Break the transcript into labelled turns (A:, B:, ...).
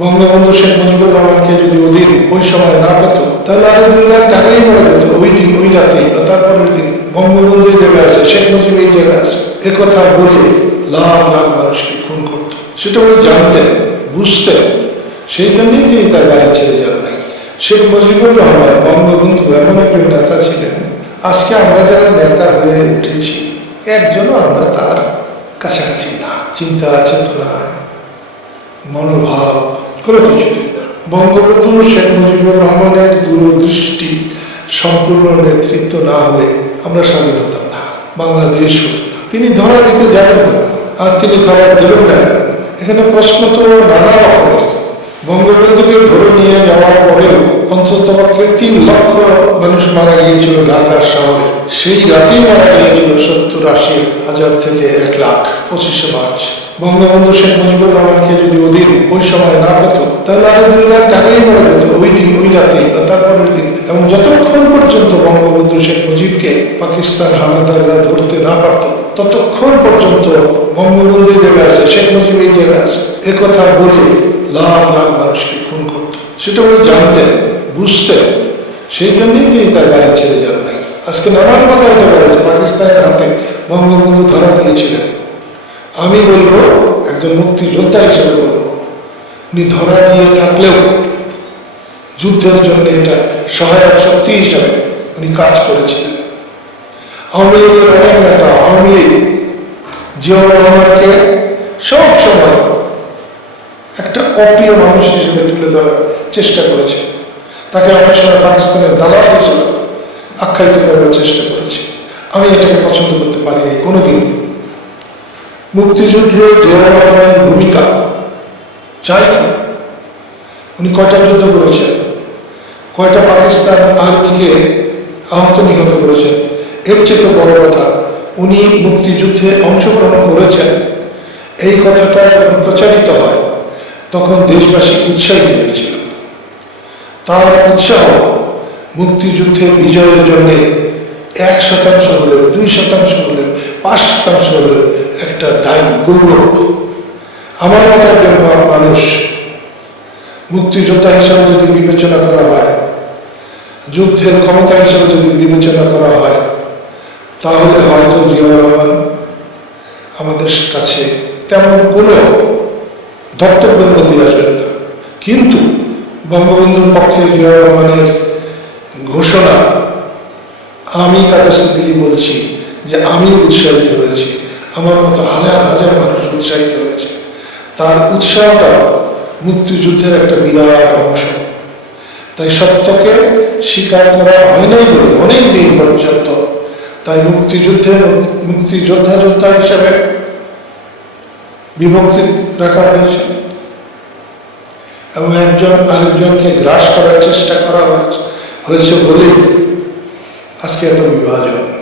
A: বঙ্গবন্ধু শেখ মুজিবুর রহমানকে যদি ওদিন ওই সময় না পেত, তাহলে আরও দুই লাখ টাকাই মরে যেত ওই দিন, ওই রাতে বা তারপরের দিন। বঙ্গবন্ধু এই জায়গায় আছে, শেখ মুজিব এই জায়গায় আছে। একথা বলে লাখ লাখ মানুষকে খুন করত। সেটা উনি জানতেন, বুঝতেন। সেই জন্যই তিনি তার বাড়ি ছেড়ে যান নাই। শেখ মুজিবুর রহমান বঙ্গবন্ধু এমন একজন নেতা ছিলেন, আজকে আমরা যারা নেতা হয়ে উঠেছি, একজনও আমরা তার কাছাকাছি না। চিন্তা চেতনা মনোভাব কোনো বঙ্গবন্ধু শেখ মুজিবুর রহমানের দূরদৃষ্টি সম্পূর্ণ নেতৃত্ব না হলে আমরা স্বাধীন হতাম না, বাংলাদেশ হতো না। তিনি ধরা দিতে যাবেন না, আর তিনি ধরা দেবেন না কেন? এখানে প্রশ্ন তো নানা রকমের। বঙ্গবন্ধুকে ধরে অন্তত পক্ষে তিন লক্ষ মানুষ মারা গিয়েছিল ঢাকার শহরে। সেই রাতেই মারা গিয়েছিল সত্তর আশি হাজার থেকে এক লাখ পঁচিশে মার্চ। বঙ্গবন্ধু শেখ মুজিবুর রহমানকে যদি ওদিন ওই সময় না পেত, তাহলে আরও দুই লাখ টাকাই মরে যেত ওই দিন, ওই রাতে বা তারপরের দিন। এবং যতক্ষণ পর্যন্ত বঙ্গবন্ধু শেখ মুজিবকে পাকিস্তান হানাদাররা ধরতে না পারত, ততক্ষণ পর্যন্ত বঙ্গবন্ধু এই জায়গায় আছে, শেখ মুজিব এই জায়গায় আছে। একথা বলে লাখ লাখ মানুষকে খুন করত। সেটা উনি জানতেন। বুঝতেন সেই জন্যই তিনি তার বাড়ি ছেড়ে যান নাই। আজকে নানান কথা হতে পারে যে পাকিস্তানের হাতে বঙ্গবন্ধু ধরা দিয়েছিলেন। আমি বলব, একজন মুক্তিযোদ্ধা হিসেবে বলব, উনি ধরা দিয়ে থাকলেও যুদ্ধের জন্য এটা সহায়ক শক্তি হিসাবে উনি কাজ করেছিলেন। আওয়ামী লীগের অনেক নেতা, আওয়ামী লীগ, জিয়াউর রহমানকে সব সময় একটা অপ্রিয় মানুষ হিসেবে তুলে ধরার চেষ্টা করেছে। তাকে অনেক সময় পাকিস্তানের দালাল হিসেবে আখ্যায়িত করার চেষ্টা করেছে। আমি এটাকে পছন্দ করতে পারিনি কোনোদিন মুক্তিযুদ্ধে জিয়াউর রহমানের ভূমিকা চাই উনি কয়টা যুদ্ধ করেছেন? কয়টা পাকিস্তান আর্মিকে আহত নিহত করেছেন? এর চেয়ে বড় কথা, উনি মুক্তিযুদ্ধে অংশগ্রহণ করেছেন। এই কথাটা প্রচারিত হয়, তখন দেশবাসী উৎসাহিত হয়েছিল। তার উৎসাহ মুক্তিযুদ্ধের বিজয়ের জন্য এক শতাংশ হলেও, দুই শতাংশ হলেও, পাঁচ শতাংশ হলেও একটা দায়ী গৌরব। আমার মতো একজন মানুষ মুক্তিযোদ্ধা হিসাবে যদি বিবেচনা করা হয়, যুদ্ধের ক্ষমতা হিসাবে যদি বিবেচনা করা হয়, তাহলে হয়তো জিয়াউর রহমান আমাদের কাছে তেমন কোনো ধর্তব্যের মধ্যে আসবেন না। কিন্তু বঙ্গবন্ধুর পক্ষে জিয়াউর রহমানের ঘোষণা, আমি কাদের সিদ্দিকি বলছি যে আমি উৎসাহিত হয়েছি। আমার মতো হাজার হাজার মানুষ উৎসাহিত হয়েছে। তার উৎসাহটা মুক্তিযুদ্ধের একটা বিরাট অংশ। তাই সত্যকে স্বীকার করা হয় নাই বলে অনেক দিন পর্যন্ত। তাই মুক্তিযুদ্ধের মুক্তিযোদ্ধা যোদ্ধা হিসাবে বিভক্তি রাখা হয়েছে। এবং একজন আরেকজনকে গ্রাস করার চেষ্টা করা হয়েছে। হয়েছে বলে আজকে এত বিভাজন।